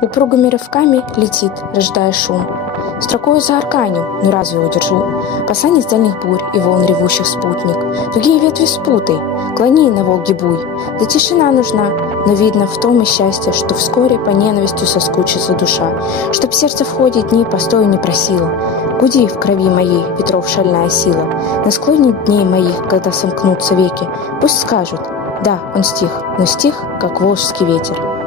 Упругими рывками летит, рождая шум. Строкою заарканил, но разве удержу? Посланец дальних бурь и волн ревущих спутник. Тугие ветви спутай, клони на Волге буй. Да тишина нужна, но видно в том и счастье, что вскоре по ненавистью соскучится душа, чтоб сердце в ходе дней постою не просило. Гуди в крови моей ветров шальная сила. На склоне дней моих, когда сомкнутся веки, пусть скажут: да, он стих, но стих, как волжский ветер.